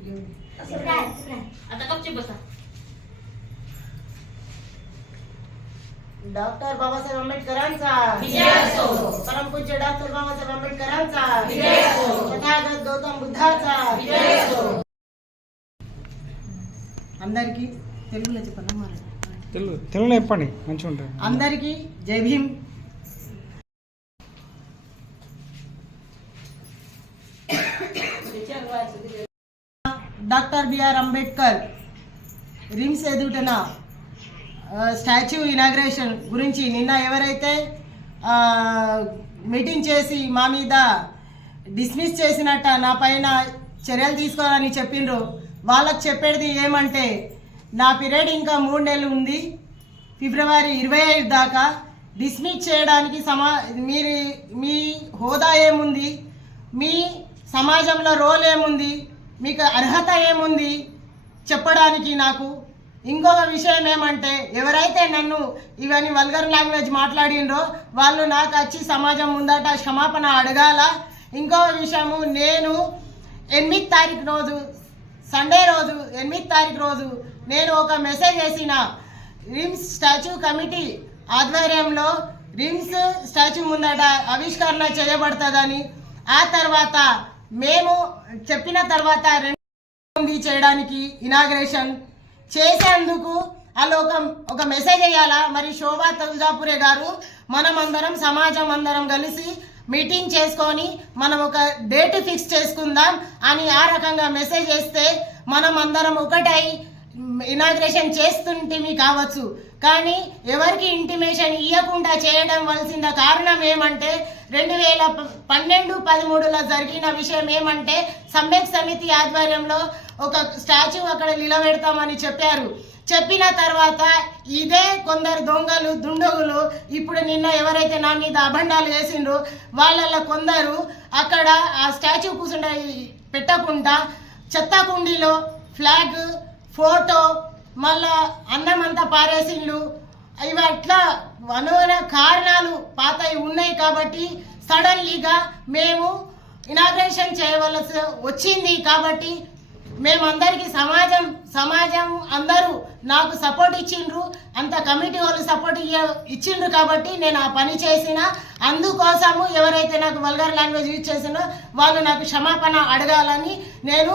आता गपचूप बसा. डॉक्टर बाबासाहेब आंबेडकरांचा विजय असो. परमपूज्य डॉक्टर बाबासाहेब आंबेडकरांचा विजय असो. तथागत गौतम बुद्धाचा विजय असो. అందరికీ తెలుగులో చెప్పండి తెలుగులో చెప్పండి మంచిగా ఉంటుంది. అందరికీ Jai Bhim. Doctor BR Ambedkar RIMS ఎదుటన స్టాచ్యూ ఇనాగ్రేషన్ గురించి నిన్న ఎవరైతే మీటింగ్ చేసి మా మీద డిస్మిస్ చేసినట్ట నా పైన చర్యలు తీసుకోవాలని చెప్పిండ్రు, వాళ్ళకి చెప్పేది ఏమంటే నా పీరియడ్ ఇంకా 3 నెలలు ఉంది, ఫిబ్రవరి 25 దాకా. డిస్మిస్ చేయడానికి మీ హోదా ఏముంది, మీ సమాజంలో రోల్ ఏముంది, మీకు అర్హత ఏముంది చెప్పడానికి. నాకు ఇంకొక విషయం ఏమంటే ఎవరైతే నన్ను ఇవన్నీ వల్గర్ లాంగ్వేజ్ మాట్లాడిండ్రో వాళ్ళు నాకు వచ్చి సమాజం ముందట క్షమాపణ అడగాల. ఇంకో విషయము, నేను 8వ తారీఖు రోజు సండే రోజు 8వ తారీఖు రోజు నేను ఒక మెసేజ్ వేసిన రిమ్స్ స్టాచ్యూ కమిటీ ఆధ్వర్యంలో రిమ్స్ స్టాచ్యూ ముందట ఆవిష్కరణ చేయబడుతుందని. ఆ తర్వాత మేము చెప్పిన తర్వాత 2 చేయడానికి ఇనాగ్రేషన్ చేసేందుకు వాళ్ళు ఒక మెసేజ్ వేయాలా. మరి శోభా తుల్జాపురే గారు మనమందరం సమాజం అందరం కలిసి మీటింగ్ చేసుకొని మనం ఒక డేట్ ఫిక్స్ చేసుకుందాం అని ఆ రకంగా మెసేజ్ వేస్తే మనం అందరం ఒకటై ఇనాగ్రేషన్ చేస్తుంటిమి కావచ్చు. కానీ ఎవరికి ఇంటిమేషన్ ఇవ్వకుండా చేయడం వలసిన కారణం ఏమంటే 2012-13లో జరిగిన విషయం ఏమంటే సమ్మెక్ సమితి ఆధ్వర్యంలో ఒక స్టాచ్యూ అక్కడ నిలబెడతామని చెప్పారు. చెప్పిన తర్వాత ఇదే కొందరు దొంగలు దుండగులు ఇప్పుడు నిన్న ఎవరైతే నా మీద అభండాలు వేసిండ్రో వాళ్ళ కొందరు అక్కడ ఆ స్టాచ్యూ కూర్చుంటే పెట్టకుండా చెత్త కుండీలో ఫ్లాగ్ ఫోటో మళ్ళా అన్నమంతా పారేసిండ్లు. ఇవి అట్లా అనువైన కారణాలు పాతవి ఉన్నాయి కాబట్టి సడన్లీగా మేము ఇనాగ్రేషన్ చేయవలసి వచ్చింది. కాబట్టి మేమందరికీ సమాజం అందరూ నాకు సపోర్ట్ ఇచ్చిండ్రు, అంత కమిటీ వాళ్ళు సపోర్ట్ ఇచ్చిండ్రు కాబట్టి నేను ఆ పని చేసిన. అందుకోసము ఎవరైతే నాకు వల్గర్ లాంగ్వేజ్ యూజ్ చేసినో వాళ్ళు నాకు క్షమాపణ అడగాలని నేను